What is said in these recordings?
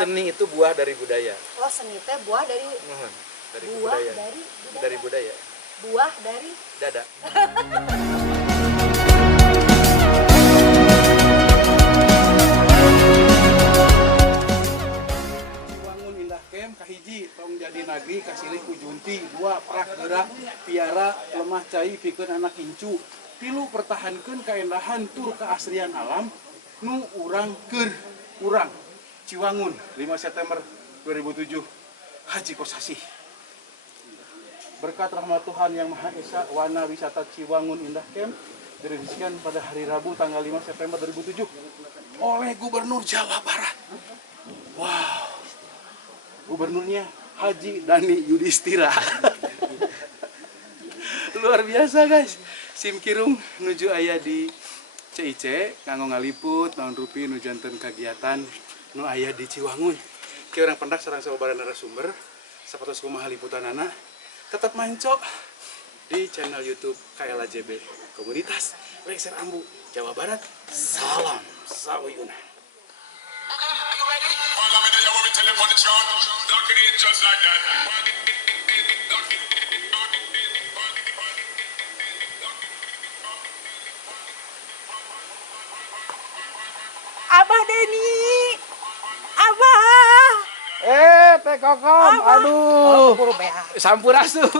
Seni itu buah dari budaya. Oh, seni teh buah dari Dari buah budaya. dari budaya. Dari budaya. Buah dari Dada. Ciwangun Indah Camp kahiji tong jadi nagri kasilih ku junti, dua prak gerak piara lemah cai pikeun anak incu, tilu pertahankeun kaendahan tur keasrian alam nu urang keur urang. Ciwangun 5 September 2007 Haji Kosasih. Berkat rahmat Tuhan Yang Maha Esa, Wana Wisata Ciwangun Indah Camp diresmikan pada hari Rabu tanggal 5 September 2007 oleh Gubernur Jawa Barat. Wow, gubernurnya Haji Dani Yudhistira. Luar biasa guys. Sim kirung nuju aya di CIC kanggo ngaliput naon rupi nu janten kagiatan nu aya di Ciwangun. Ki urang pendak sareng sababaraha narasumber sapatos kumaha liputanana tetap mancok di channel YouTube KLAJB Komunitas Lengser Ambu Jawa Barat. Salam sauyuna. Abah Deni. Abah. Teh Kokom, aduh. Sampurasun.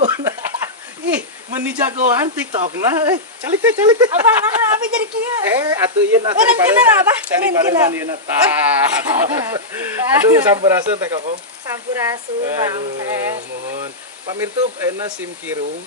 Ih, meni jagoan TikTok nah. Calik teh. Abah, abi jadi kieu. Atuh ieu na cari Abah. cari pareman ieu na tah. Aduh, sampurasun Teh Kokom. Sampurasun, Bang. Mohon pamirtu euna sim kirung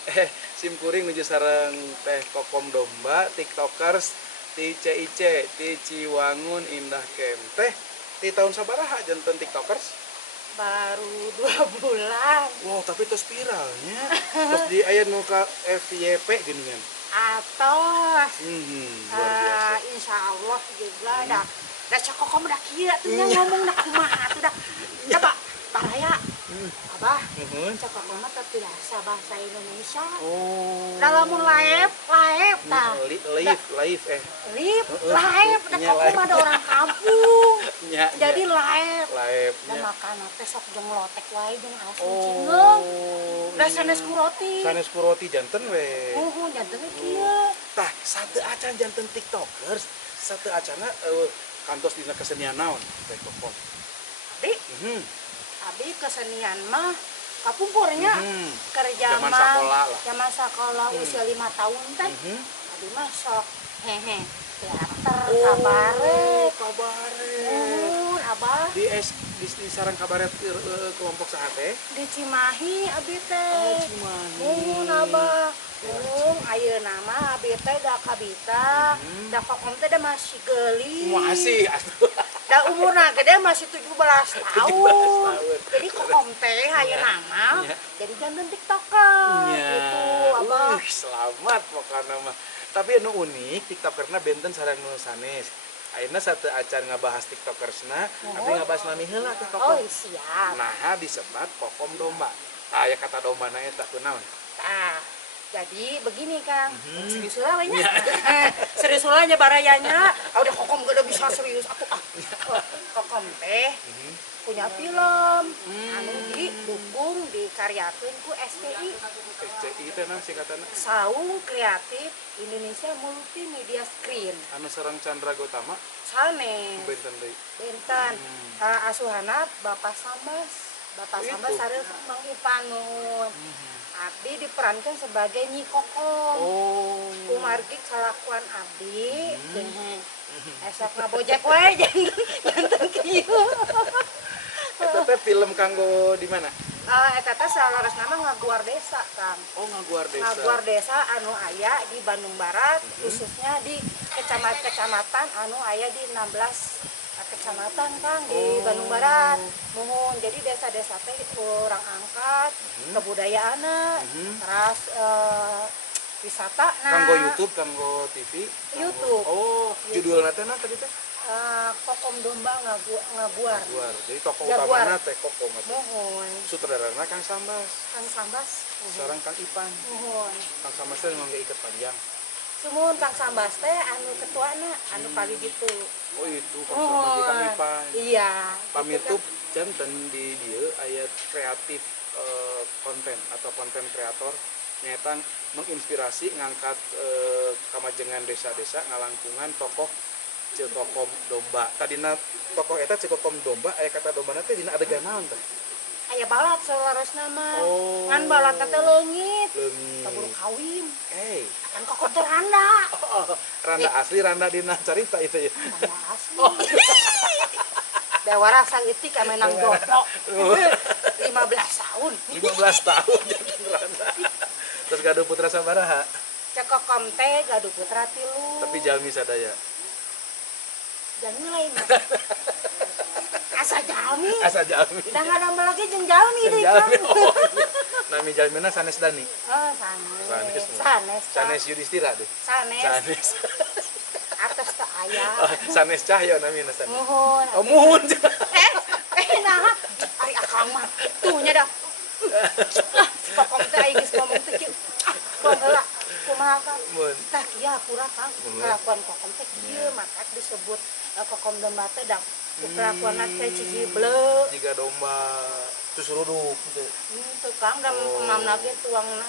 sim kuring nuju sareng Teh Kokom Domba TikTokers ti CIC ti Ciwangun Indah Camp. Teh di tahun sabaraha janten TikTokers? Baru 2 bulan. Wow, tapi terus viralnya. Terus di aya nu ka FYP geuningan. Atos. Luar biasa. Insya Allah juga dah cokokom dah kieu tuh ngomong dah kumaha tuh dah. Coba Baraya. Abah, cokokom mah teu biasa bahasa Indonesia. Oh. Dalam live tah. Live Live dah kokom ada orang kampung. Nya. Jadi live. Live-nya. Da makan teh sok jeung lotek wae jeung asin cingeung. Da sanes ku roti. Sanes ku roti janten we. Janten kieu. Tah, satu acan janten TikTokers, satu acana kantos dina kesenian naon Teh Kokom. Abi, abi kesenian mah kapungkurnya kerja Zaman mah sakola lah. zaman sakola usia 5 tahun teh. Abi mah sok teater kabare. Abah Di sareng kabaret kelompok saha teh? di Cimahi abi teh. Cimahi. Abah. Ayeuna mah abi teh da kabita, da kokom teh da masih geulis. Masih atuh. Da umurna gede masih 17 tahun. Jadi kokom teh ayeuna mah jadi janten TikToker. Gitu, Abah. Selamat pokoknya mah. Tapi anu unik TikTokerna benten sareng nu sanes. Ayeuna satu acan ngabahas TikTokersna, abi ngabahas nami heula teh Oh, Kokom. siap. Nah, disebat Kokom Domba. Aya kata dombana eta teh naon? Nah, jadi begini Kang, serius lah we nya. Serius lah nya barayanya. Udah kokom gede bisa serius aku kokom teh punya film anu didukung dikaryakeun ku STI. SCI teh naon singkatana? Saung Kreatif Indonesia Multimedia Screen. Anu sareng Chandra Gautama Sanes. benten deui. Benten. Asuhana Bapak Sambas. Bapak Sambas sareng Mang Ipanun. Abdi diperankan sebagai Nyi Kokom. Kumargi kalakuan abdi. Esok ngabojek wae janten kieu. Eta teh film kanggo di mana? Eta teh salaras nama Ngaguar Desa, Kang. Oh, Ngaguar Desa. Ngaguar Desa anu aya di Bandung Barat, khususnya di kecamatan anu aya di 16 kecamatan Kang di Bandung Barat. Mohon jadi desa-desa teh urang angkat kebudayaanna, terus wisata Kanggo YouTube, kanggo TV. YouTube. Oh, judulna teh naon tadi teh? Kokom Domba Ngaguar. Jaguar. Jadi tokoh Jaguar. utamana teh Kokom atuh. Mohon. Sutradarana Kang Sambas. Kang Sambas. Sareng Kang Ipan. Mohon. Kang Sambas teh ngangge iket panjang. Sumun Kang Sambas teh anu ketuana anu kali gitu. Oh itu Kang Sambas di Kang Ipan. Iya. Pamirtup janten di dieu aya kreatif konten atau konten kreator nyata menginspirasi ngangkat kamajengan desa-desa ngalangkungan tokoh Cekokom domba. Tadina tokoh eta Cekokom domba aya kata domba teh dina adegan naon teh? Aya balat salarosna mah. Oh. Ngan balat teh leungit. Leungit. Tabur kawin. Kan Kokom teh randa. randa asli randa dina carita itu ya. Randa asli. Dewara saeutik amenang dopo. 15 tahun. 15 tahun jadi randa. Terus gaduh putra sabaraha? Cekokom teh gaduh putra 3. Tapi jalmi sadaya. Jalmi lain. Asa jalmi. Asa jalmi. Da nambah lagi jeung jalmi deui Jalmi. kan. Oh, iya. Nami jalmina Sanes Dani. Oh, sanes. Sanes. Sanes. Sanes Yudhistira deh. Sanes. Sanes. Atas teh aya. Oh, Sanes Cahyo namina Sanes. Muhun. Oh, muhun. Nah, ari akang mah tuh nya dah. Kokom teh aya geus ngomong teh kieu. Kumaha heula? Kumaha Kang? Mun. Tah kieu kurang Kang. Mun. Kelakuan kokom teh kieu maka disebut kokom domba teh dah. Kelakuanna teh ciji bleu. Jika domba terus ruduk gitu. Teu Kang da mamna ge tuangna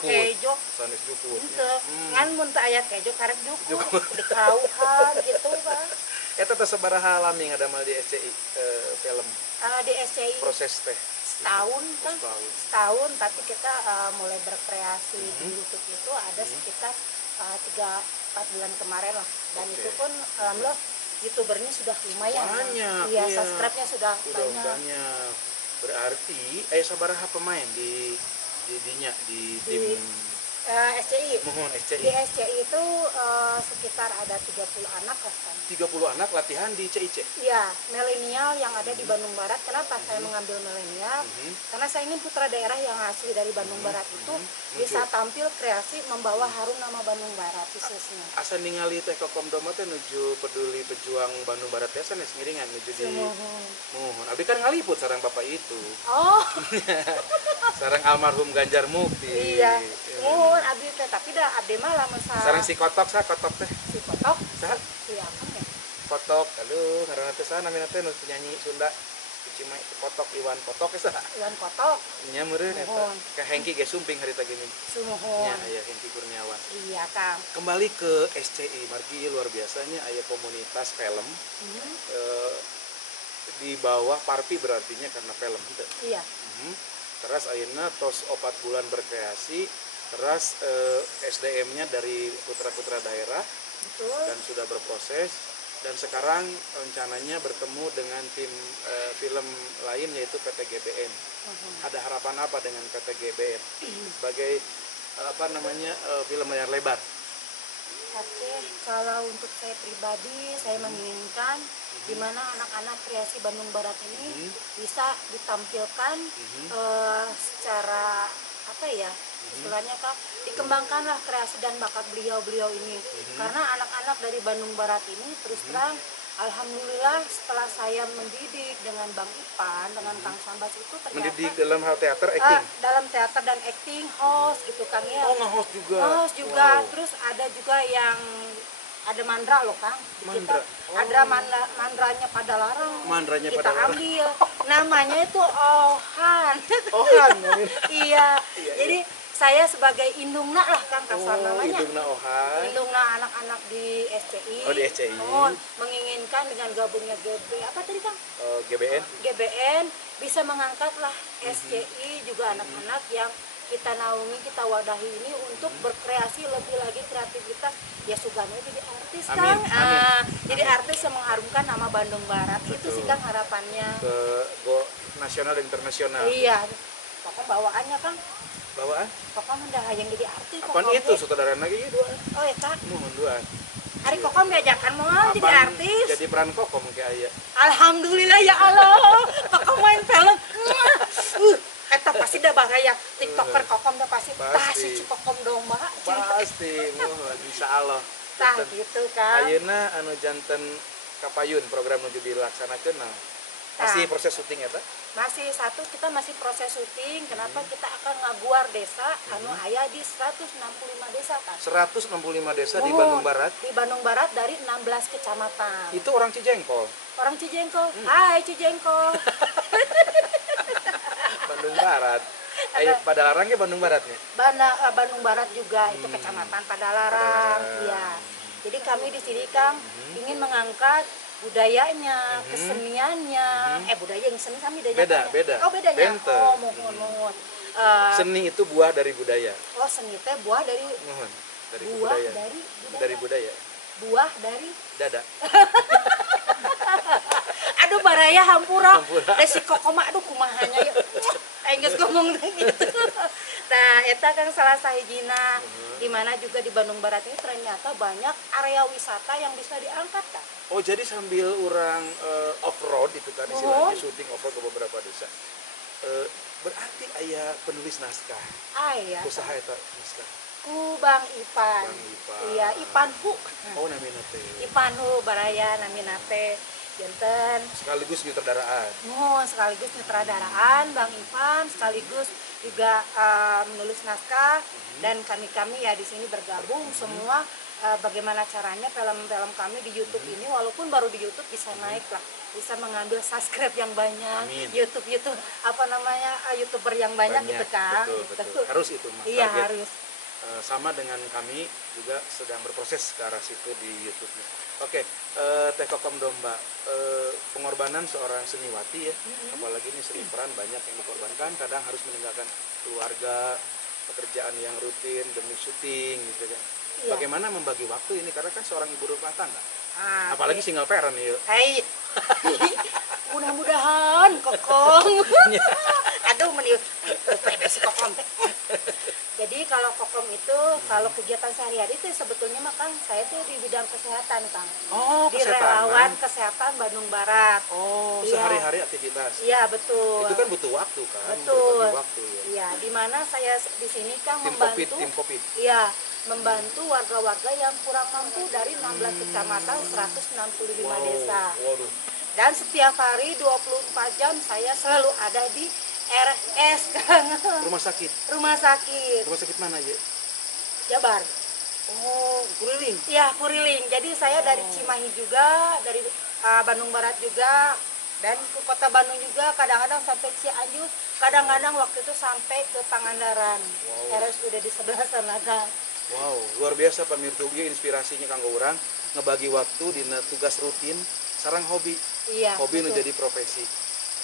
kejo. Sanes jukut. Henteu. Ngan mun teu aya kejo karek jukut. Dikalauhan gitu Kang. Eta teh sabaraha lami ngadamel di SCI film Di SCI proses teh setahun kan setahun. setahun tapi kita mulai berkreasi di YouTube itu ada sekitar 3-4 bulan kemarin lah dan Oke. itu pun alhamdulillah youtubernya sudah lumayan Banyak, iya iya. subscribe-nya sudah Udah banyak. banyak. Berarti sabaraha pemain di dinya di tim SCI mohon di SCI. SCI itu sekitar ada 30 anak lah kan 30 anak latihan di CIC. iya milenial yang ada di Bandung Barat. Kenapa saya mengambil milenial? Karena saya ingin putra daerah yang asli dari Bandung Barat itu bisa tampil kreasi membawa harum nama Bandung Barat khususnya. Asa ningali teh Kokom Doma teh nuju peduli pejuang Bandung Barat ya sanes ngiringan nuju di mohon. Abdi kan ngaliput sareng bapak itu. Oh Sareng almarhum Ganjar Mukti. iya, mohon abdi teh tapi dah abdi mah lamun Sareng si Kotok Kotok teh. si Kotok, Saha? si apa ya? Kotok, aduh, ngaranna teh saha namina teh nu penyanyi Sunda. Cuma Kotok Iwan Kotok geus saha? Iwan Kotok, Nya meureun eta. Mohon. Ka Hengki ge sumping harita gini. Sumuhun. Nya aya Hengki Kurniawan. Iya Kang. Kembali ke SCI, margi luar biasanya aya komunitas film di bawah Parpi berartinya karena film itu. Iya. Terus ayeuna tos 4 bulan berkreasi, terus SDM-nya dari putra-putra daerah Betul. dan sudah berproses dan sekarang rencananya bertemu dengan tim film lain yaitu PT GBN. Ada harapan apa dengan PT GBN sebagai film layar lebar? Oke, kalau untuk saya pribadi, saya menginginkan di mana anak-anak kreasi Bandung Barat ini bisa ditampilkan secara apa ya, istilahnya Kak, dikembangkanlah kreasi dan bakat beliau-beliau ini. Karena anak-anak dari Bandung Barat ini terus terang, alhamdulillah setelah saya mendidik dengan Bang Ipan, dengan Kang Sambas itu ternyata Mendidik dalam hal teater acting. dalam teater dan acting, host gitu Kang ya. Oh, nge-host juga. Host juga, Wow. terus ada juga yang ada mandra loh Kang. Mandra. Ada mandranya pada larang. Mandranya kita Padalarang. ambil. Namanya itu Ohan. Ohan. Iya. Jadi saya sebagai indungna lah Kang kasar Oh, namanya. Indungna Ohan. Indungna anak-anak di SCI. Oh, di SCI. Menginginkan dengan gabungnya apa tadi Kang? GBN. GBN bisa mengangkatlah SCI juga anak-anak yang kita naungi, kita wadahi ini untuk berkreasi lebih lagi kreativitas. Ya Sugano jadi artis Amin, Kang. amin. Jadi artis yang mengharumkan nama Bandung Barat. Itu sih Kang harapannya. Ke go nasional dan internasional. Iya. Pokoknya bawaannya Kang. Bawaan? Pokoknya udah yang jadi artis. Apaan Kokom itu teh. saudara lagi dua? Oh ya Kak. Mohon dua. Hari Kokom diajakan mau jadi Apaan artis. Jadi peran Kokom kayak aya. Alhamdulillah ya Allah. Kokom main film. Eta pasti dah bahaya TikToker Kokom dah pasti. Tah si Kokom domba. Pasti, mohon insyaallah. Tah Janten- gitu kan. Ayeuna anu janten kapayun program menuju dilaksanakeun nah. Masih proses syuting ya, Masih satu, kita masih proses syuting. Kenapa kita akan ngaguar desa anu aya di 165 desa kan. 165 desa di Nuhun. Bandung Barat. Di Bandung Barat dari 16 kecamatan. Itu orang Cijengkol. Orang Cijengkol. Hai Cijengkol. Bandung Barat. Ayo Padalarang ya Bandung Baratnya. Bandung Barat juga itu kecamatan Padalarang. Iya. Jadi kami di sini Kang ingin mengangkat budayanya, keseniannya. Budaya yang seni kami Beda. Oh beda ya. Benten. Oh mohon. Seni itu buah dari budaya. Oh seni teh buah dari Mohon. Dari buah budaya. dari Dari budaya. buah dari Dada. aduh baraya hampura. Hampura. Si kokoma aduh kumahanya ya. Geus ngomong gitu. Nah, eta kan salah sahijina di mana juga di Bandung Barat ini ternyata banyak area wisata yang bisa diangkat kan. Oh jadi sambil orang off-road itu kan istilahnya syuting off-road ke beberapa desa. Berarti aya penulis naskah. Aya. Usaha eta naskah. Ku Bang Ipan. Bang Ipan. Iya, Ipanhu. Oh namina teh. Ipanhu baraya namina teh. Janten Sekaligus sutradaraan. sekaligus sutradaraan Bang Ipan, sekaligus juga menulis naskah dan kami ya di sini bergabung semua bagaimana caranya film-film kami di YouTube ini walaupun baru di YouTube bisa naik lah, bisa mengambil subscribe yang banyak. Amin. YouTube apa namanya YouTuber yang banyak gitu kan. Betul. Harus itu mah. Iya target. harus. Sama dengan kami juga sedang berproses ke arah situ di YouTube-nya. Oke, Teh Kokom Domba, pengorbanan seorang seniwati ya, apalagi ini seni peran banyak yang dikorbankan, kadang harus meninggalkan keluarga, pekerjaan yang rutin demi syuting gitu kan. Iya. Bagaimana membagi waktu ini karena kan seorang ibu rumah tangga, Ah, apalagi single parent ya. hai. Mudah-mudahan Kokom. Aduh meniup si Kokom. Jadi kalau Kokom itu kalau kegiatan sehari-hari itu sebetulnya mah Kang saya tuh di bidang kesehatan Kang. Oh, Di kesehatan. relawan kesehatan Bandung Barat. Oh, Iya. sehari-hari aktivitas. Iya betul. Itu kan butuh waktu kan, Betul. berbagi waktu ya. Iya, di mana saya di sini Kang Tim membantu. Covid. Iya, membantu warga-warga yang kurang mampu dari 16 kecamatan 165 desa. Waduh. Dan setiap hari 24 jam saya selalu ada di RS Kang. Rumah sakit. Rumah sakit Rumah sakit mana ya? Jabar. Oh, Kuriling. Iya, Kuriling. Jadi saya dari Cimahi juga, dari Bandung Barat juga, dan ke kota Bandung juga, kadang-kadang sampai Cianjur, kadang-kadang waktu itu sampai ke Pangandaran. RS udah di sebelah sana Kang. Wow, luar biasa Pak Mirtugi inspirasinya kanggo urang ngebagi waktu di tugas rutin sareng hobi. Iya. Hobi nu betul. jadi profesi.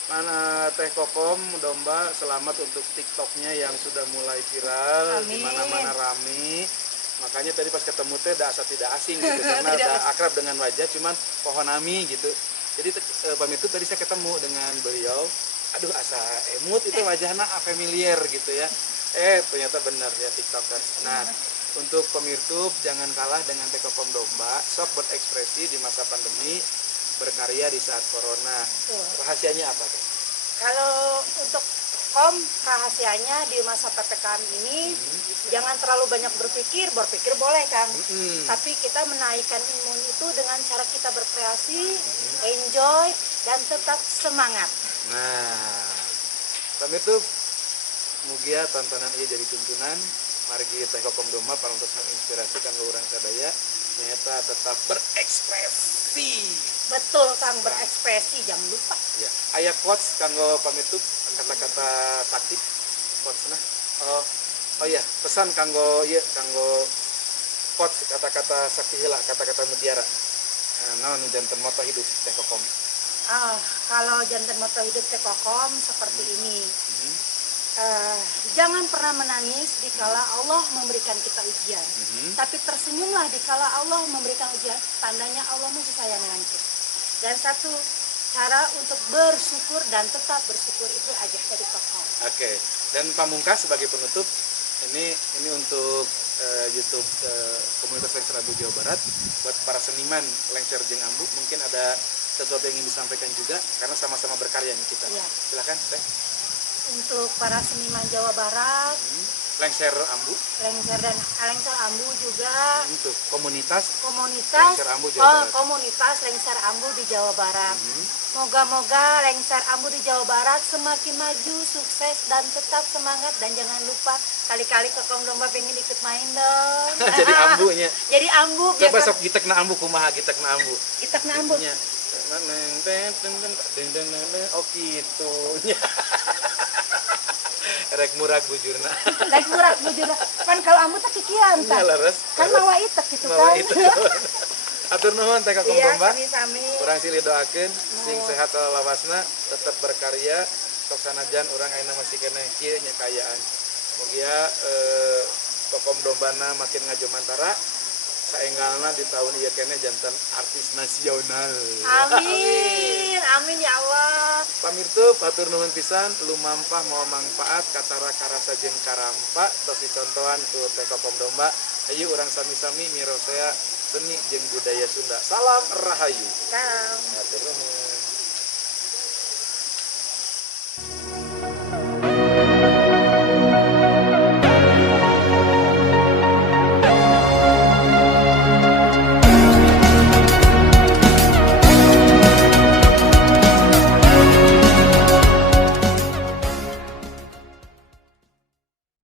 Mana Teh Kokom Domba selamat untuk TikToknya yang sudah mulai viral, di Amin. mana-mana rame. Makanya tadi pas ketemu Teh asa tidak asing gitu karena Tidak udah asing. akrab dengan wajah cuman pohonami gitu. Jadi Pak Mirtu tadi saya ketemu dengan beliau, aduh asa emut itu wajahnya familiar gitu ya. Ternyata benar ya TikTokers. Nah, untuk pemirsa jangan kalah dengan Teh Kokom Domba, sok berekspresi di masa pandemi, berkarya di saat corona. Rahasianya apa Teh? Kalau untuk rahasianya di masa PPKM ini jangan terlalu banyak berpikir boleh Kang. Tapi kita menaikkan imun itu dengan cara kita berkreasi, enjoy dan tetap semangat. Nah, pemirsa, mugia tontonan ini jadi tuntunan. Mari kita Teh Kokom Domba para untuk menginspirasi kanggo urang sadaya nyata tetap berekspresi. Betul Kang, berekspresi jangan lupa. Ya, aya quotes kanggo pamitu kata-kata sakti quotes nah. Oh iya, pesan kanggo quotes kata-kata sakti heula, kata-kata mutiara. Naon janten moto hidup Teh Kokom. Kalau jantan moto hidup Teh Kokom seperti ini. Jangan pernah menangis dikala Allah memberikan kita ujian. Tapi tersenyumlah dikala Allah memberikan ujian. Tandanya Allah masih sayang dengan kita. Dan satu cara untuk bersyukur dan tetap bersyukur itu aja dari Kokom. Oke. Dan pamungkas sebagai penutup ini untuk YouTube komunitas Lengser Ambu Jawa Barat buat para seniman Lengser jeung Ambu mungkin ada sesuatu yang ingin disampaikan juga karena sama-sama berkarya nih kita. Iya. Silakan Teh. Untuk para seniman Jawa Barat, Lengser Ambu Lengser Ambu juga untuk komunitas komunitas Lengser Ambu Jawa Barat. komunitas Lengser Ambu di Jawa Barat. Moga-moga Lengser Ambu di Jawa Barat semakin maju, sukses, dan tetap semangat. Dan jangan lupa kali-kali Kokom Domba pengen ikut main dong. Jadi ambunya. Jadi ambu. Coba biasa sok gitekna ambu kumaha gitekna ambu. kita kena ambu. Nya. Oh gitu. Rek murag bujurna. Lagi murah bujur. Kan kalau ambu tak kikiran Nya tah. laras. Kan mawa itek gitu Mawa kan. itu. Atur nuhun teh Kokom Iya, Domba. sami-sami. Urang silih doakeun sing sehat lawasna, tetap berkarya. Sok sanajan urang ayeuna masih keneh kieu nya kayaan. Mugia Kokom Dombana makin ngajomantara. Saenggalna di tahun ieu keneh janten artis nasional. Amin. Amin ya Allah. Pamirtup atur nuhun pisan lumampah mau manfaat katara karasa jeung karampa tos dicontohan ku teh Kokom Domba. Ayo urang sami-sami mirosea seni jeung budaya Sunda. Salam rahayu. Salam. Atur nuhun.